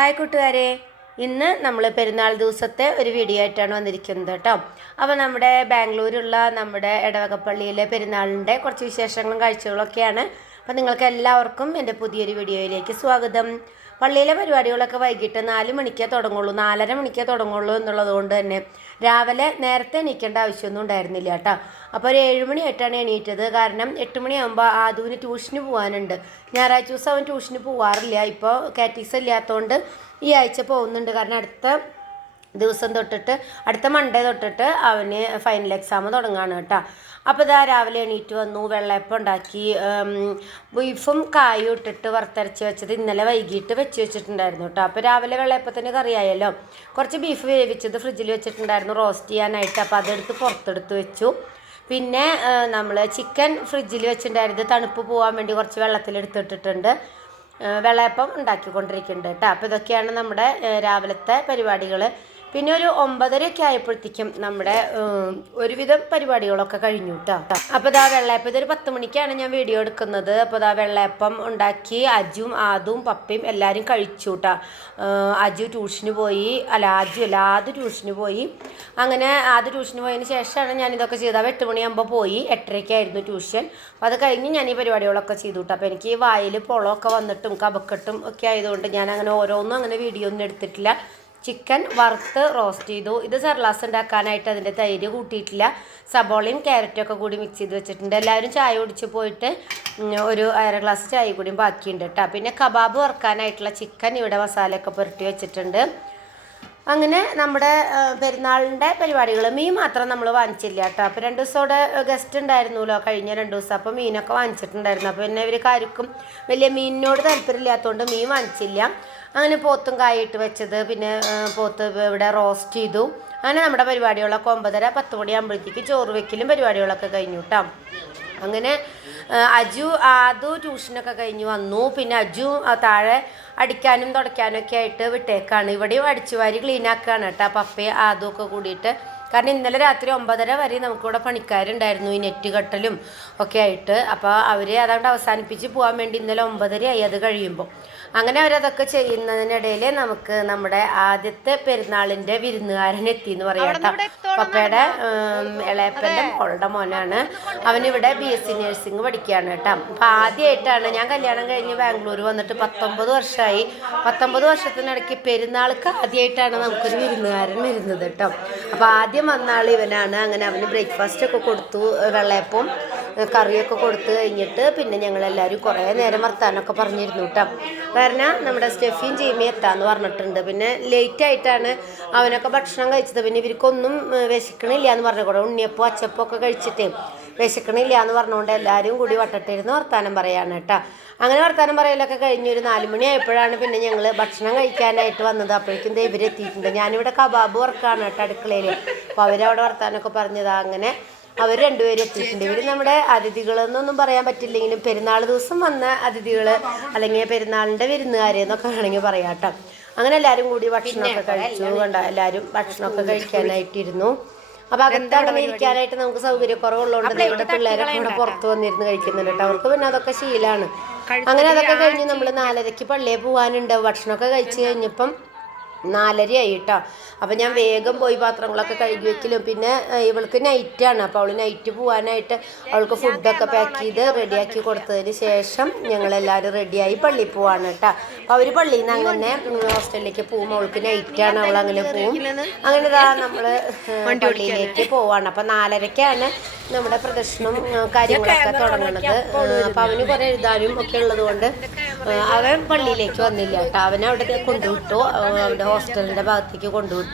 Hi കൂട്ടുകാരെ, ഇന്ന് നമ്മൾ പെരുന്നാൾ ദിവസത്തെ ഒരു വീഡിയോ ആയിട്ടാണ് വന്നിരിക്കുന്നത് കേട്ടോ. അപ്പോൾ നമ്മുടെ ബാംഗ്ലൂരുള്ള നമ്മുടെ ഇടവകപ്പള്ളിയിലെ പെരുന്നാളിൻ്റെ കുറച്ച് വിശേഷങ്ങളും കാഴ്ചകളൊക്കെയാണ്. അപ്പോൾ നിങ്ങൾക്ക് എല്ലാവർക്കും എൻ്റെ പുതിയൊരു വീഡിയോയിലേക്ക് സ്വാഗതം. പള്ളിയിലെ പരിപാടികളൊക്കെ വൈകിട്ട് 4 മണിക്കേ തുടങ്ങുള്ളൂ, 4:30 മണിക്കേ തുടങ്ങുള്ളൂ എന്നുള്ളത് കൊണ്ട് തന്നെ രാവിലെ നേരത്തെ എണീക്കേണ്ട ആവശ്യമൊന്നും ഉണ്ടായിരുന്നില്ല കേട്ടോ. അപ്പോൾ ഒരു 7 മണിയായിട്ടാണ് എണീറ്റത്. കാരണം 8 മണിയാകുമ്പോൾ ആദുവിന് ട്യൂഷന് പോകാനുണ്ട്. ഞായറാഴ്ച ദിവസം അവൻ ട്യൂഷന് പോകാറില്ല. ഇപ്പോൾ കാറ്റീസ് ഇല്ലാത്തതുകൊണ്ട് ഈ ആഴ്ച പോകുന്നുണ്ട്. കാരണം അടുത്ത ദിവസം തൊട്ടിട്ട്, അടുത്ത മൺഡേ തൊട്ടിട്ട് അവന് ഫൈനൽ എക്സാം തുടങ്ങുകയാണ് കേട്ടോ. അപ്പോൾ ഇതാ രാവിലെ എണീറ്റ് വന്നു, വെള്ളയപ്പം ഉണ്ടാക്കി. ബീഫും കായും ഇട്ടിട്ട് വറുത്തരച്ച് വെച്ചത് ഇന്നലെ വൈകിട്ട് വെച്ചിട്ടുണ്ടായിരുന്നു കേട്ടോ. അപ്പോൾ രാവിലെ വെള്ളയപ്പത്തിന് കറിയായല്ലോ. കുറച്ച് ബീഫ് വേവിച്ചത് ഫ്രിഡ്ജിൽ വെച്ചിട്ടുണ്ടായിരുന്നു റോസ്റ്റ് ചെയ്യാനായിട്ട്. അപ്പോൾ അതെടുത്ത് പുറത്തെടുത്ത് വെച്ചു. പിന്നെ നമ്മൾ ചിക്കൻ ഫ്രിഡ്ജിൽ വെച്ചിട്ടുണ്ടായിരുന്നു, തണുപ്പ് പോകാൻ വേണ്ടി കുറച്ച് വെള്ളത്തിലെടുത്തിട്ടിട്ടുണ്ട്. വെള്ളയപ്പം ഉണ്ടാക്കിക്കൊണ്ടിരിക്കുന്നുണ്ട് കേട്ടോ. അപ്പോൾ ഇതൊക്കെയാണ് നമ്മുടെ രാവിലത്തെ പരിപാടികൾ. പിന്നെ ഒരു 9:30 ആയപ്പോഴത്തേക്കും നമ്മുടെ ഒരുവിധം പരിപാടികളൊക്കെ കഴിഞ്ഞു കേട്ടോ. അപ്പോൾ ഇതാ വെള്ളയപ്പം, ഇതൊരു 10 മണിക്കാണ് ഞാൻ വീഡിയോ എടുക്കുന്നത്. അപ്പോൾ ഇതാ വെള്ളയപ്പം ഉണ്ടാക്കി അജുവും ആദും പപ്പയും എല്ലാവരും കഴിച്ചു കേട്ടോ. അജു ട്യൂഷന് പോയി, ആദു ട്യൂഷന് പോയി. അങ്ങനെ ആദു ട്യൂഷന് പോയതിന് ശേഷമാണ് ഞാനിതൊക്കെ ചെയ്തത്. 8 മണിയാകുമ്പോൾ പോയി, 8:30 ട്യൂഷൻ. അപ്പോൾ അത് കഴിഞ്ഞ് ഞാൻ ഈ പരിപാടികളൊക്കെ ചെയ്തു കേട്ടോ. അപ്പോൾ എനിക്ക് വായിൽ പൊളമൊക്കെ വന്നിട്ടും കഫക്കെട്ടും ഒക്കെ ആയതുകൊണ്ട് ഞാൻ അങ്ങനെ ഓരോന്നും അങ്ങനെ വീഡിയോ ഒന്നും എടുത്തിട്ടില്ല. ചിക്കൻ വറുത്ത് റോസ്റ്റ് ചെയ്തു. ഇത് സർലാസ് ഉണ്ടാക്കാനായിട്ട് അതിൻ്റെ തൈര് കൂട്ടിയിട്ടില്ല. സബോളയും ക്യാരറ്റും ഒക്കെ കൂടി മിക്സ് ചെയ്ത് വെച്ചിട്ടുണ്ട്. എല്ലാവരും ചായ കുടിച്ച് പോയിട്ട് ഒരു 1/2 ഗ്ലാസ് ചായ കൂടിയും ബാക്കിയുണ്ട് കേട്ടോ. പിന്നെ കബാബ് വറുക്കാനായിട്ടുള്ള ചിക്കൻ ഇവിടെ മസാലയൊക്കെ പുരട്ടി വെച്ചിട്ടുണ്ട്. അങ്ങനെ നമ്മുടെ പെരുന്നാളിൻ്റെ പരിപാടികൾ. മീൻ മാത്രം നമ്മൾ വാങ്ങിച്ചില്ല കേട്ടോ. അപ്പോൾ 2 ദിവസം അവിടെ ഗസ്റ്റ് ഉണ്ടായിരുന്നല്ലോ കഴിഞ്ഞ 2 ദിവസം. അപ്പോൾ മീനൊക്കെ വാങ്ങിച്ചിട്ടുണ്ടായിരുന്നു. അപ്പോൾ പിന്നെ ഇവർ ആർക്കും വലിയ മീനിനോട് താല്പര്യമില്ലാത്തതുകൊണ്ട് മീൻ വാങ്ങിച്ചില്ല. അങ്ങനെ പോത്തും കായിട്ട് വെച്ചത്, പിന്നെ പോത്ത് ഇവിടെ റോസ്റ്റ് ചെയ്തു. അങ്ങനെ നമ്മുടെ പരിപാടികളൊക്കെ 9:30-10 മണിയാകുമ്പോഴത്തേക്ക് ചോറ് വെക്കലും പരിപാടികളൊക്കെ കഴിഞ്ഞു കേട്ടോ. അങ്ങനെ ആദു ട്യൂഷനൊക്കെ കഴിഞ്ഞ് വന്നു. പിന്നെ അജു താഴെ അടിക്കാനും തുടയ്ക്കാനും ഒക്കെ ആയിട്ട് വിട്ടേക്കാണ്. ഇവിടെയും അടിച്ചുവാരി ക്ലീനാക്കുകയാണ് കേട്ടോ, പപ്പയും ആദും ഒക്കെ കൂടിയിട്ട്. കാരണം ഇന്നലെ രാത്രി 9:30 വരെ നമുക്കിവിടെ പണിക്കാരുണ്ടായിരുന്നു, ഈ നെറ്റ് കെട്ടലും ഒക്കെ ആയിട്ട്. അപ്പോൾ അവർ അതങ്ങോട്ട് അവസാനിപ്പിച്ച് പോകാൻ വേണ്ടി ഇന്നലെ 9:30 ആയി അത് കഴിയുമ്പോൾ. അങ്ങനെ അവരതൊക്കെ ചെയ്യുന്നതിനിടയിൽ നമുക്ക് നമ്മുടെ ആദ്യത്തെ പെരുന്നാളിൻ്റെ വിരുന്നുകാരൻ എത്തി എന്ന് പറയാം കേട്ടോ. പപ്പയുടെ ഇളയപ്പൻ്റെ മോളുടെ മോനാണ്. അവനിവിടെ BSc നഴ്സിംഗ് പഠിക്കുകയാണ് കേട്ടോ. അപ്പോൾ ആദ്യമായിട്ടാണ് ഞാൻ കല്യാണം കഴിഞ്ഞ് ബാംഗ്ലൂർ വന്നിട്ട് 19 വർഷമായി. 19 വർഷത്തിനിടയ്ക്ക് പെരുന്നാൾക്ക് ആദ്യമായിട്ടാണ് നമുക്കൊരു വിരുന്നുകാരൻ വരുന്നത് കേട്ടോ. അപ്പോൾ ആദ്യം വന്ന ആൾ ഇവനാണ്. അങ്ങനെ അവന് ബ്രേക്ക്ഫാസ്റ്റ് ഒക്കെ കൊടുത്തു, വെള്ളയപ്പം കറിയൊക്കെ കൊടുത്തു കഴിഞ്ഞിട്ട് പിന്നെ ഞങ്ങളെല്ലാവരും കുറേ നേരം വർത്താനമൊക്കെ പറഞ്ഞിരുന്നു കേട്ടോ. കാരണം നമ്മുടെ സ്റ്റെഫിയും ജീമിയും എത്താമെന്ന് പറഞ്ഞിട്ടുണ്ട്. പിന്നെ ലേറ്റായിട്ടാണ് അവനൊക്കെ ഭക്ഷണം കഴിച്ചത്. പിന്നെ ഇവർക്കൊന്നും വിശക്കണില്ല എന്ന് പറഞ്ഞു കൂടെ, ഉണ്ണിയപ്പോ അച്ചപ്പോ ഒക്കെ കഴിച്ചിട്ട് വിശക്കണില്ല എന്ന് പറഞ്ഞുകൊണ്ട് എല്ലാവരും കൂടി വട്ടട്ടിരുന്ന് വർത്താനം പറയാണ് കേട്ടോ. അങ്ങനെ വർത്താനം പറയലൊക്കെ കഴിഞ്ഞ് ഒരു 4 മണി ആയപ്പോഴാണ് പിന്നെ ഞങ്ങൾ ഭക്ഷണം കഴിക്കാനായിട്ട് വന്നത്. അപ്പോഴേക്കും ഇവരെത്തിയിട്ടുണ്ട്. ഞാനിവിടെ കബാബ് വർക്കാണ് കേട്ടോ അടുക്കളയിൽ. അപ്പോൾ അവരവിടെ വർത്താനമൊക്കെ പറഞ്ഞതാ. അങ്ങനെ അവർ 2 പേരും എത്തിയിട്ടുണ്ട്. ഇവർ നമ്മുടെ അതിഥികളെന്നൊന്നും പറയാൻ പറ്റില്ലെങ്കിലും പെരുന്നാൾ ദിവസം വന്ന അതിഥികൾ, അല്ലെങ്കിൽ പെരുന്നാളിൻ്റെ വിരുന്നുകാരെന്നൊക്കെ വേണമെങ്കിൽ പറയാം കേട്ടോ. അങ്ങനെ എല്ലാവരും കൂടി ഭക്ഷണമൊക്കെ കഴിച്ചു. എല്ലാവരും ഭക്ഷണമൊക്കെ കഴിക്കാനായിട്ടിരുന്നു. അപ്പോൾ അകത്തവിടെ ഇരിക്കാനായിട്ട് നമുക്ക് സൗകര്യക്കുറവുള്ളതുകൊണ്ട് നമ്മുടെ പിള്ളേരൊക്കെ ഇവിടെ പുറത്ത് വന്നിരുന്ന് കഴിക്കുന്നുണ്ട് കേട്ടോ. അവർക്ക് പിന്നെ അതൊക്കെ ശീലമാണ്. അങ്ങനെ അതൊക്കെ കഴിഞ്ഞ് നമ്മൾ 4:30 പള്ളിയിൽ പോകാനുണ്ട്. ഭക്ഷണമൊക്കെ കഴിച്ച് കഴിഞ്ഞപ്പം 4:30 ആയി കേട്ടോ. അപ്പം ഞാൻ വേഗം പോയി പാത്രങ്ങളൊക്കെ കഴുകി വെക്കലും. പിന്നെ ഇവൾക്ക് നൈറ്റാണ്. അപ്പോൾ അവൾ നൈറ്റ് പോകാനായിട്ട് അവൾക്ക് ഫുഡൊക്കെ പാക്ക് ചെയ്ത് റെഡിയാക്കി കൊടുത്തതിന് ശേഷം ഞങ്ങളെല്ലാവരും റെഡിയായി പള്ളിയിൽ പോവാണ് കേട്ടോ. അപ്പോൾ അവർ പള്ളിയിൽ നിന്ന് അങ്ങനെ ഹോസ്റ്റലിലേക്ക് പോകും. അവൾക്ക് നൈറ്റാണ്, അവൾ അങ്ങനെ പോവും. അങ്ങനെ ഇതാ നമ്മൾ പള്ളിയിലേക്ക് പോവാണ്. അപ്പം 4:30ക്കാണ് നമ്മുടെ പ്രദർശനം കാര്യങ്ങളൊക്കെ തുടങ്ങുന്നത്. അപ്പോൾ അവന് കുറേ എഴുതാനും ഒക്കെ ഉള്ളത് കൊണ്ട് അവൻ പള്ളിയിലേക്ക് വന്നില്ല കേട്ടോ. അവനെ അവിടെ കൊണ്ടുവിട്ടു, അവിടെ ഹോസ്റ്റലിൻ്റെ ഭാഗത്തേക്ക് കൊണ്ടുവിട്ടു.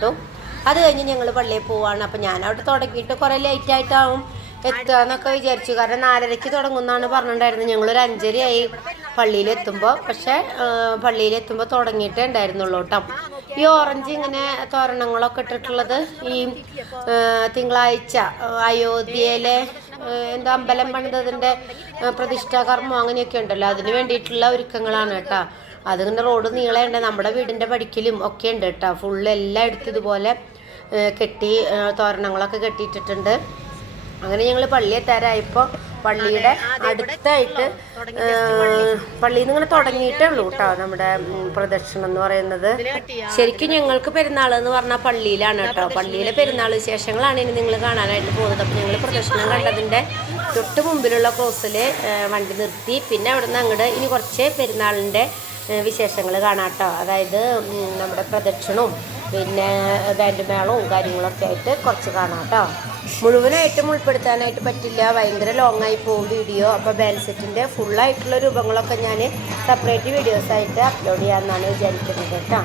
അത് കഴിഞ്ഞ് ഞങ്ങൾ പള്ളിയിൽ പോവാണ്. അപ്പോൾ ഞാൻ അവിടെ തുടങ്ങിയിട്ട് കുറേ ലേറ്റായിട്ടാവും എത്തുക എന്നൊക്കെ വിചാരിച്ചു. കാരണം 4:30 തുടങ്ങുമെന്നാണ് പറഞ്ഞിട്ടുണ്ടായിരുന്നത്. ഞങ്ങളൊരു 5:30 ആയി പള്ളിയിലെത്തുമ്പോൾ. പക്ഷേ പള്ളിയിലെത്തുമ്പോൾ തുടങ്ങിയിട്ടേ ഉണ്ടായിരുന്നുള്ളൂ കേട്ടോ. ഈ ഓറഞ്ച് ഇങ്ങനെ തോരണങ്ങളൊക്കെ ഇട്ടിട്ടുള്ളത് ഈ തിങ്കളാഴ്ച അയോധ്യയിലെ എന്താ അമ്പലം പണിതതിൻ്റെ പ്രതിഷ്ഠാകർമ്മം അങ്ങനെയൊക്കെ ഉണ്ടല്ലോ, അതിന് വേണ്ടിയിട്ടുള്ള ഒരുക്കങ്ങളാണ് കേട്ടോ. അതിങ്ങനെ റോഡ് നീളമുണ്ട്, നമ്മുടെ വീടിൻ്റെ പടിക്കലും ഒക്കെ ഉണ്ട് കേട്ടോ. ഫുള്ള് എല്ലായിടത്തും ഇതുപോലെ കെട്ടി തോരണങ്ങളൊക്കെ കെട്ടിയിട്ടിട്ടുണ്ട്. അങ്ങനെ ഞങ്ങൾ പള്ളി എത്താറായപ്പോൾ പള്ളിയുടെ അടുത്തായിട്ട് പള്ളിയിൽ നിന്ന് ഇങ്ങനെ തുടങ്ങിയിട്ടേ ഉള്ളൂ കേട്ടോ നമ്മുടെ പ്രദക്ഷിണം എന്ന് പറയുന്നത്. ശരിക്കും ഞങ്ങൾക്ക് പെരുന്നാൾ എന്ന് പറഞ്ഞാൽ പള്ളിയിലാണ് കേട്ടോ. പള്ളിയിലെ പെരുന്നാൾ വിശേഷങ്ങളാണ് ഇനി നിങ്ങൾ കാണാനായിട്ട് പോകുന്നത്. അപ്പോൾ ഞങ്ങൾ പ്രദക്ഷിണം കണ്ടതിൻ്റെ തൊട്ട് മുമ്പിലുള്ള ക്രോസിൽ വണ്ടി നിർത്തി. പിന്നെ അവിടെ നിന്ന് അങ്ങോട്ട് ഇനി കുറച്ച് പെരുന്നാളിൻ്റെ വിശേഷങ്ങൾ കാണാം കേട്ടോ. അതായത് നമ്മുടെ പ്രദക്ഷിണവും പിന്നെ ബാൻഡ് മേളവും കാര്യങ്ങളൊക്കെ ആയിട്ട് കുറച്ച് കാണാം കേട്ടോ. മുഴുവനായിട്ടും ഉൾപ്പെടുത്താനായിട്ട് പറ്റില്ല, ഭയങ്കര ലോങ് ആയി പോകും വീഡിയോ. അപ്പോൾ ബാൻഡ് സെറ്റിൻ്റെ ഫുള്ളായിട്ടുള്ള രൂപങ്ങളൊക്കെ ഞാൻ സെപ്പറേറ്റ് വീഡിയോസായിട്ട് അപ്ലോഡ് ചെയ്യാമെന്നാണ് വിചാരിക്കുന്നത് കേട്ടോ.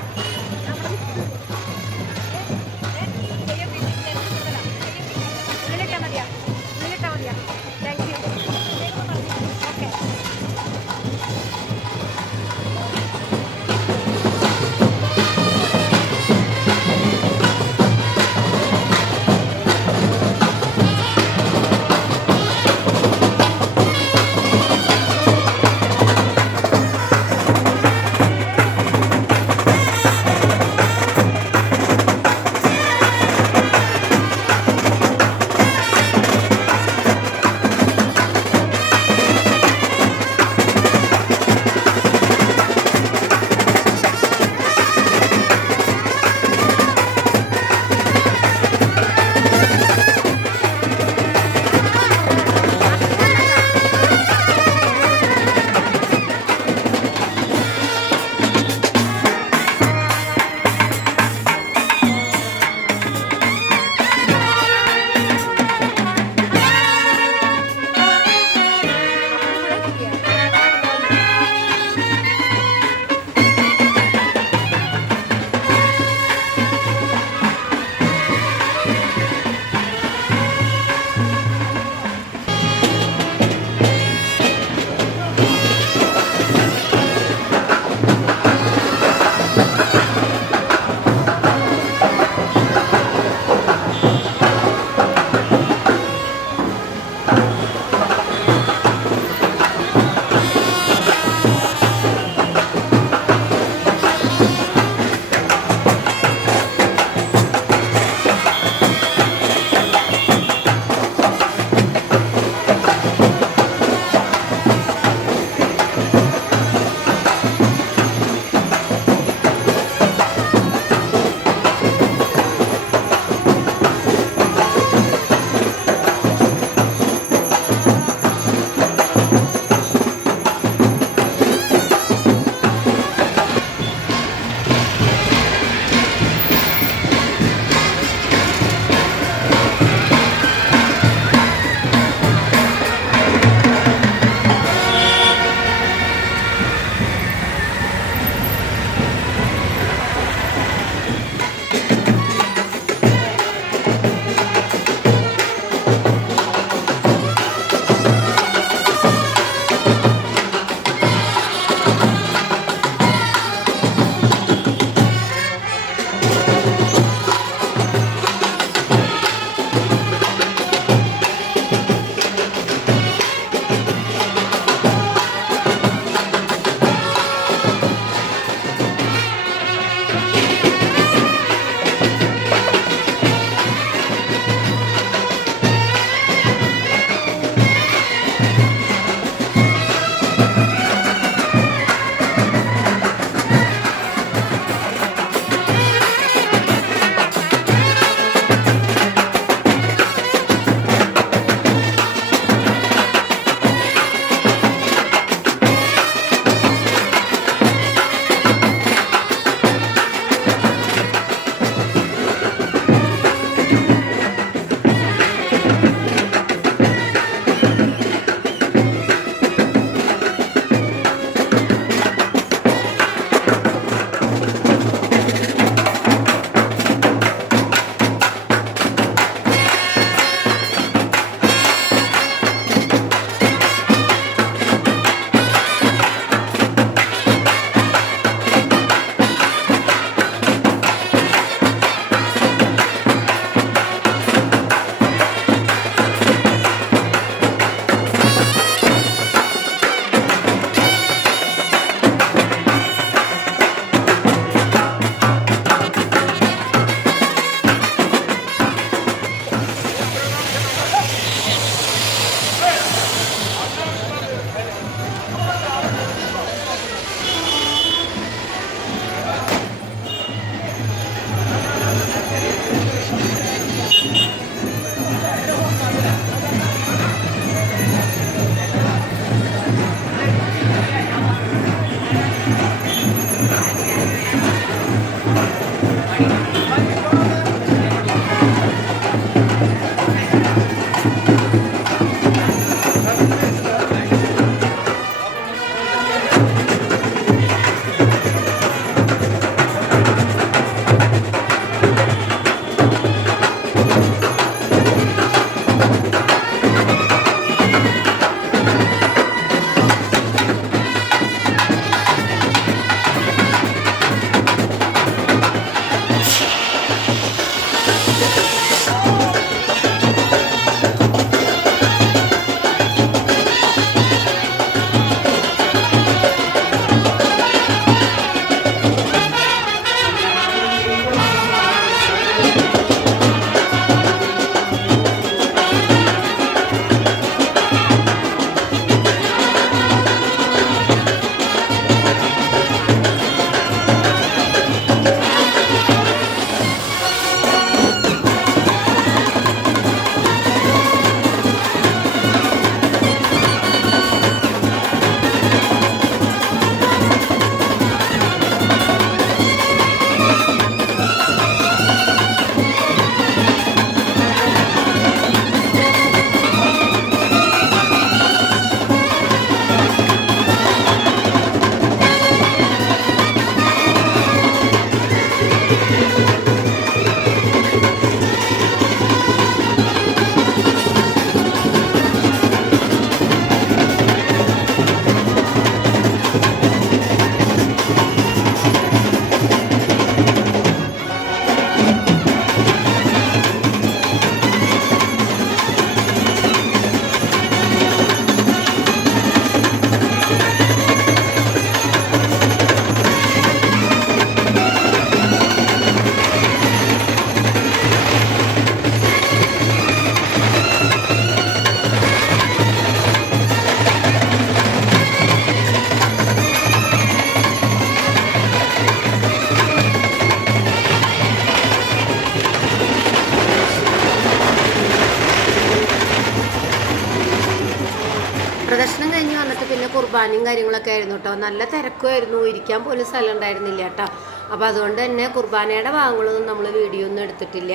പ്രദർശനം കഴിഞ്ഞ് വന്നിട്ട് പിന്നെ കുർബാനയും കാര്യങ്ങളൊക്കെ ആയിരുന്നു കേട്ടോ. നല്ല തിരക്കുമായിരുന്നു, ഇരിക്കാൻ പോലും സ്ഥലം ഉണ്ടായിരുന്നില്ല കേട്ടോ. അപ്പോൾ അതുകൊണ്ട് തന്നെ കുർബാനയുടെ ഭാഗങ്ങളൊന്നും നമ്മൾ വീഡിയോ ഒന്നും എടുത്തിട്ടില്ല.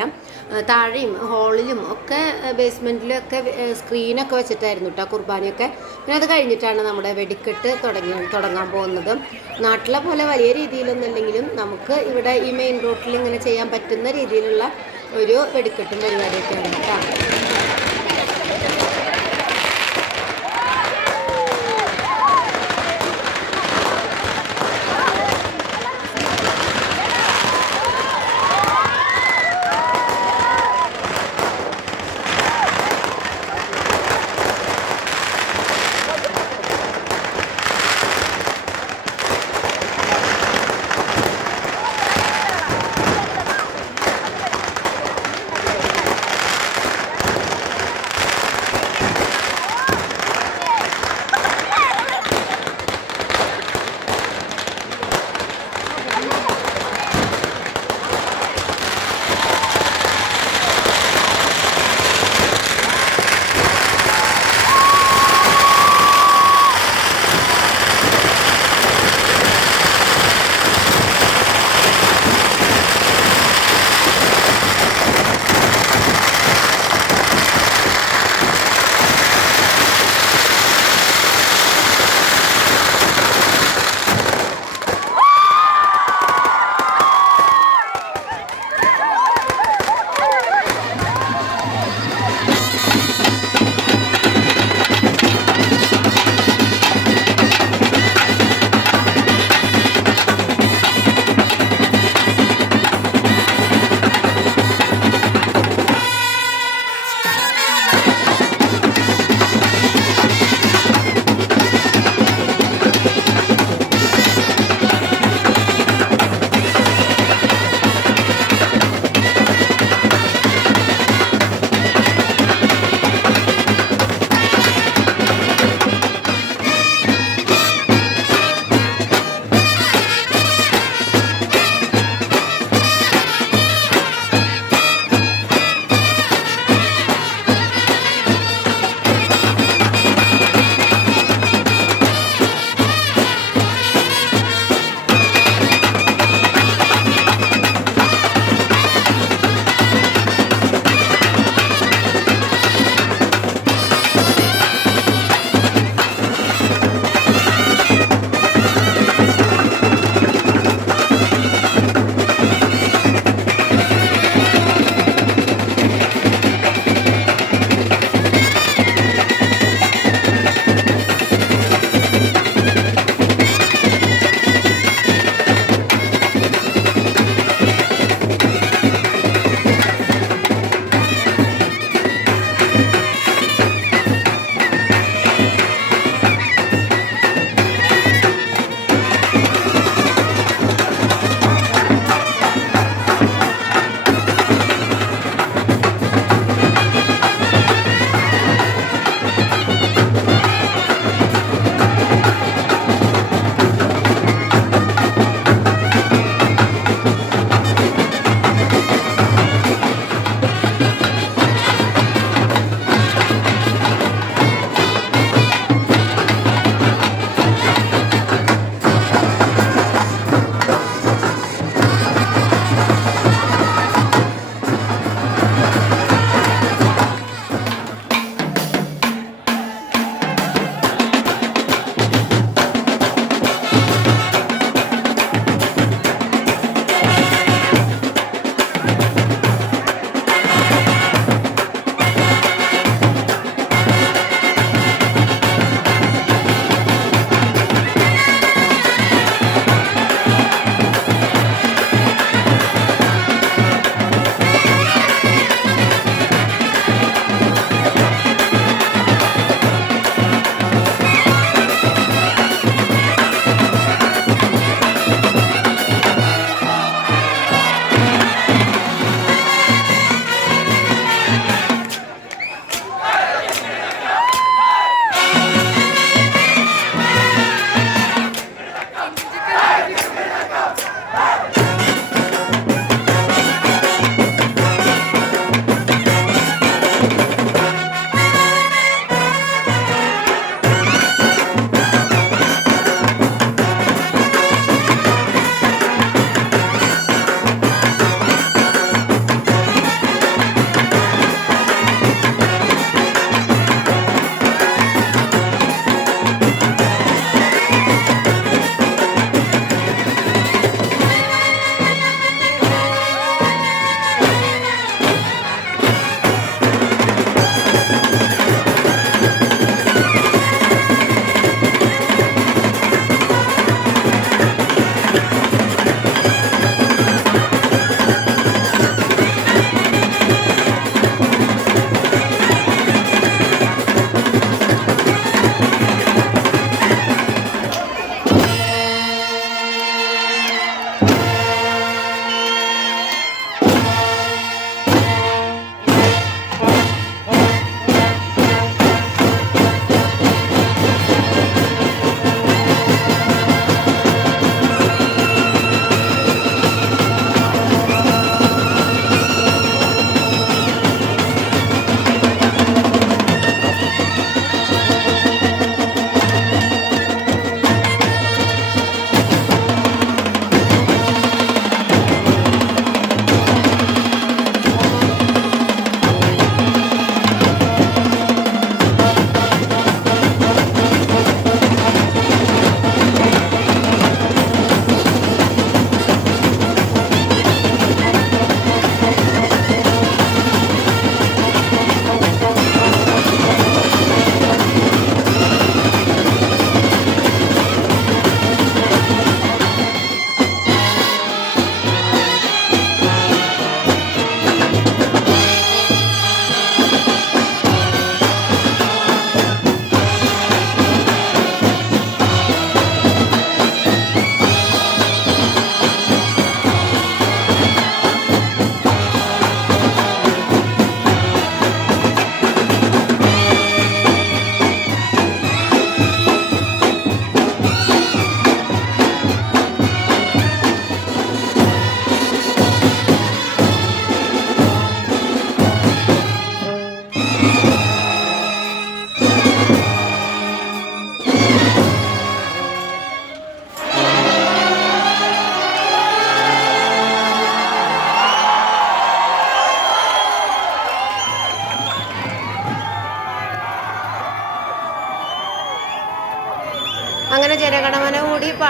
താഴെയും ഹോളിലും ഒക്കെ ബേസ്മെൻറ്റിലും ഒക്കെ സ്ക്രീനൊക്കെ വെച്ചിട്ടായിരുന്നു കേട്ടോ കുർബാനയൊക്കെ. പിന്നെ അത് കഴിഞ്ഞിട്ടാണ് നമ്മുടെ വെടിക്കെട്ട് തുടങ്ങാൻ പോകുന്നത്. നാട്ടിലെ പോലെ വലിയ രീതിയിലൊന്നും ഇല്ലെങ്കിലും നമുക്ക് ഇവിടെ ഈ മെയിൻ റോഡിൽ ഇങ്ങനെ ചെയ്യാൻ പറ്റുന്ന രീതിയിലുള്ള ഒരു വെടിക്കെട്ടും പരിപാടിയൊക്കെയാണ് കേട്ടോ.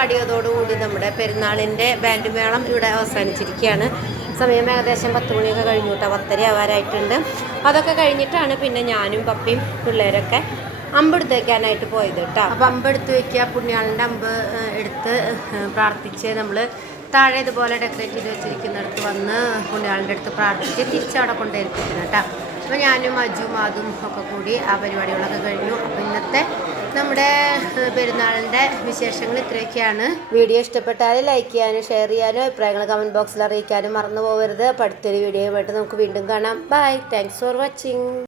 പാടിയതോടുകൂടി നമ്മുടെ പെരുന്നാളിൻ്റെ ബാൻഡ് മേളം ഇവിടെ അവസാനിച്ചിരിക്കുകയാണ്. സമയം ഏകദേശം 10 മണിയൊക്കെ കഴിഞ്ഞു കേട്ടോ, 10:30 ആവാറായിട്ടുണ്ട്. അതൊക്കെ കഴിഞ്ഞിട്ടാണ് പിന്നെ ഞാനും പപ്പയും പിള്ളേരൊക്കെ അമ്പെടുത്ത് വയ്ക്കാനായിട്ട് പോയത് കേട്ടോ. അപ്പോൾ അമ്പെടുത്ത് വയ്ക്കുക, പുണ്യാളിൻ്റെ അമ്പ് എടുത്ത് പ്രാർത്ഥിച്ച് നമ്മൾ താഴെ ഇതുപോലെ ഡെക്കറേറ്റ് ചെയ്ത് വെച്ചിരിക്കുന്നിടത്ത് വന്ന് പുണ്യാളിൻ്റെ അടുത്ത് പ്രാർത്ഥിച്ച് തിരിച്ചവിടെ കൊണ്ടേൽപ്പിക്കണം കേട്ടോ. അപ്പോൾ ഞാനും അജും അതും ഒക്കെ കൂടി ആ പരിപാടികളൊക്കെ കഴിഞ്ഞു. അപ്പോൾ ഇന്നത്തെ നമ്മുടെ പെരുന്നാളിൻ്റെ വിശേഷങ്ങൾ ഇത്രയൊക്കെയാണ്. വീഡിയോ ഇഷ്ടപ്പെട്ടാൽ ലൈക്ക് ചെയ്യാനും ഷെയർ ചെയ്യാനും അഭിപ്രായങ്ങൾ കമൻറ്റ് ബോക്സിൽ അറിയിക്കാനും മറന്നു പോകരുത്. അപ്പോൾ അടുത്തൊരു വീഡിയോയുമായിട്ട് നമുക്ക് വീണ്ടും കാണാം. Bye, thanks for watching.